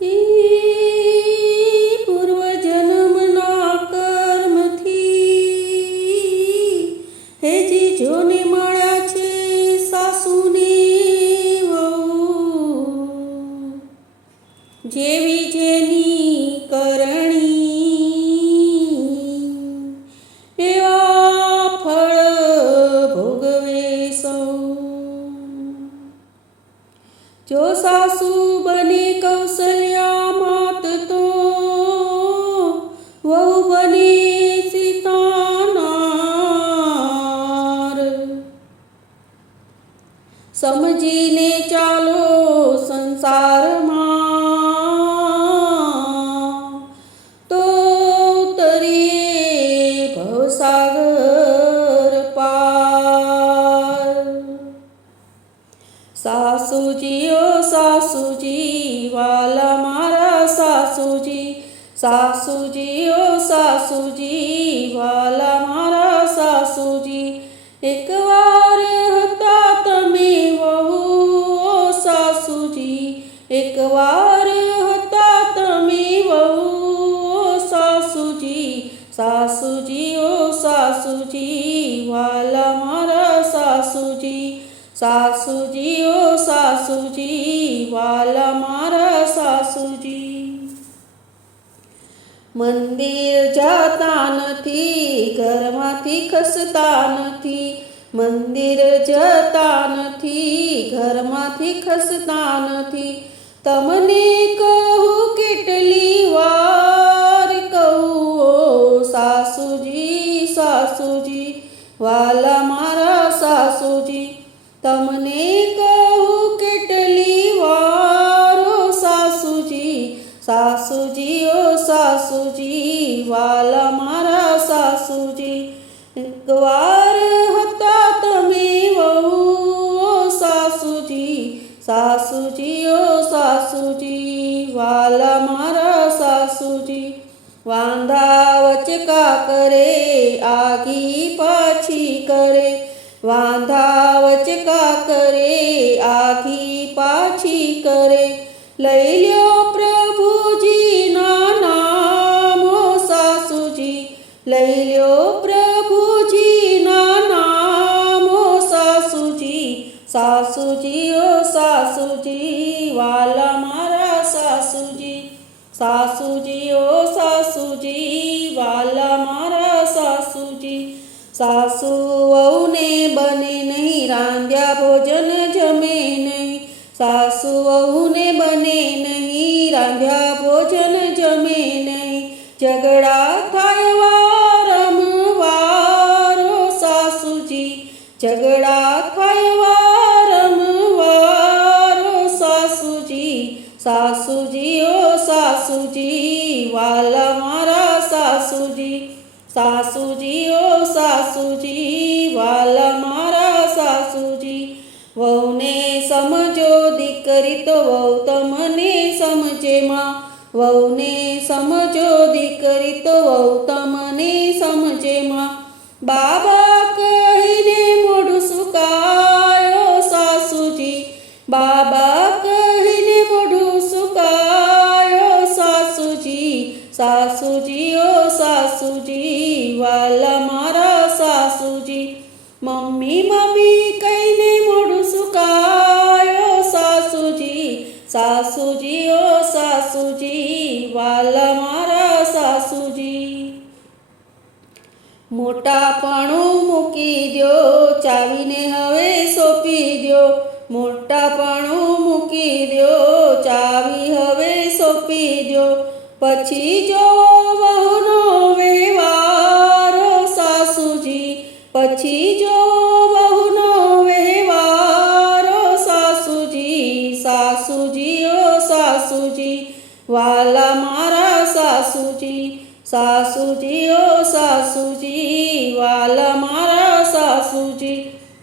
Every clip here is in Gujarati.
એ પૂર્વજન્મના કર્મથી હેજી જોને મળ્યા છે સાસુને વહુ, જેવી જેની કરણી એવા ફળ ભોગવે સૌ। જો સાસુ બને કૌશલ્યા માત તો વહુ બને સીતાનાર। સમજીને ચાલો સંસારમાં તો ઉતરીએ ભવસાગર પાર। સાસુજી ઓ સાસુજી વાલા મારા સાસુજી, સાસુજી ઓ સાસુજી વાલા મારા સાસુજી, એકવાર હતા તમે વહુ ઓ સાસુજી, એકવાર હતા તમે વહુ ઓ સાસુજી, સાસુજી ઓ સાસુજી વાલા મારા સાસુજી, સાસુજી ઓ સાસુજી વાલા મારા સાસુજી। મંદિર જતા નથી, ઘરમાંથી ખસતા નથી, મંદિર જતા નથી, ઘરમાંથી ખસતા નથી। તમને કહું કેટલી વાર કહું ઓ સાસુજી, સાસુજી વાલા મારા સાસુજી, તમને કહું કેટલી વાર ઓ સાસુજી, સાસુજી ઓ સાસુજી વાલા મારા સાસુજી, એકવાર હતા તમે વહુ ઓ સાસુજી, સાસુજી ઓ સાસુજી વાલા મારા સાસુજી। વાંધા વચકા કરે આગી પાછી કરે, વાંધા વચકા કરે આગી પાછી કરે, લઈ લ્યો પ્રભુજીના નામ ઓ સાસુજી, લઈ લ્યો પ્રભુજીના નામ ઓ સાસુજી, સાસુજી ઓ સાસુજી વાલા મારા સાસુજી, સાસુજી ઓ સાસુજી વાલા મારા સાસુજી। સાસુ વહુને બને નહીં, રાંધ્યા ભોજન જમે નહીં, સાસુ વહુને બને નહીં, રાંધ્યા ભોજન જમે નહીં, ઝઘડા થાય વારંવાર ઓ સાસુજી, ઝઘડા થાય વારંવાર ઓ સાસુજી, સાસુજી ઓ સાસુજી વાલા મારા સાસુજી, સાસુજી ઓ સાસુજી વાલા મારા સાસુજી। વહુને સમજો દીકરી તો વહુ તમને સમજે માં, વહુને સમજો દીકરી તો વહુ તમને સમજે માં। બાબા કહીને મોઢું સુકાય ઓ સાસુજી, બાબા કહીને મોઢું સુકાય ઓ સાસુજી, સાસુજી ઓ સાસુજી વાલા મારા સાસુજી, મમ્મી મમ્મી કહીને મોઢું સુકાય ઓ સાસુજી, સાસુજી ઓ સાસુજી વાલા મારા સાસુજી। મોટાપણું મૂકી દો, ચાવીને હવે સોંપી દો, મોટાપણું મૂકી દો, ચાવી હવે સોંપી દો, પછી જો વહુનો વ્યવહાર ઓ સાસુજી, પછી જો વહુનો વ્યવહાર ઓ સાસુજી, સાસુજી ઓ સાસુજી વાલા મારા સાસુજી, સાસુજી ઓ સાસુજી વાલા મારા સાસુજી।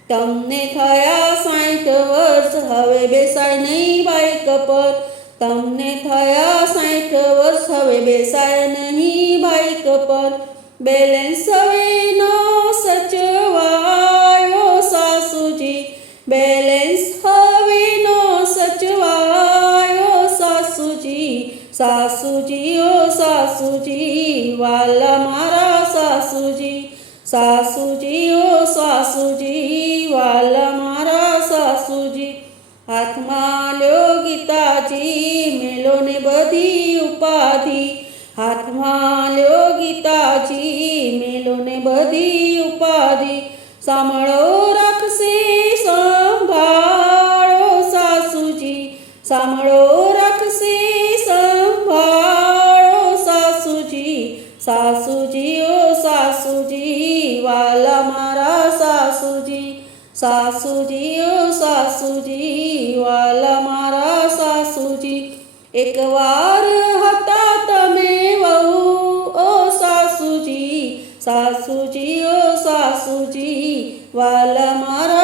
તમને થયા 60 વર્ષ, હવે બેસાય નહીં બાઈક પર, તમને થયા 60 વર્ષ, હવે બેસાય નહીં બાઈક પર, બેલેન્સ હવે ન સચવાય ઓ સાસુજી, બેલેન્સ હવે ન સચવાય ઓ સાસુજી, સાસુજી ઓ સાસુજી વાલા મારા સાસુજી સાસુજી ઓ સાસુજી વાલા મારા સાસુજી હાથમાં લ્યો ગીતાજી મેલો ને બધી ઉપાધિ હાથમાં લ્યો ગીતાજી મેલો ને બધી ઉપાધિ સાંભળો રાખશે સંભાળો સાસુજી સાંભળો રાખશે સંભાળો સાસુજી સાસુજી ઓ સાસુજી વાલા મારા સાસુજી સાસુજી ઓ સાસુજી વાલા મારા સાસુજી એકવાર હતા તમે વહુ ઓ સાસુજી સાસુજી ઓ સાસુજી વાલા મારા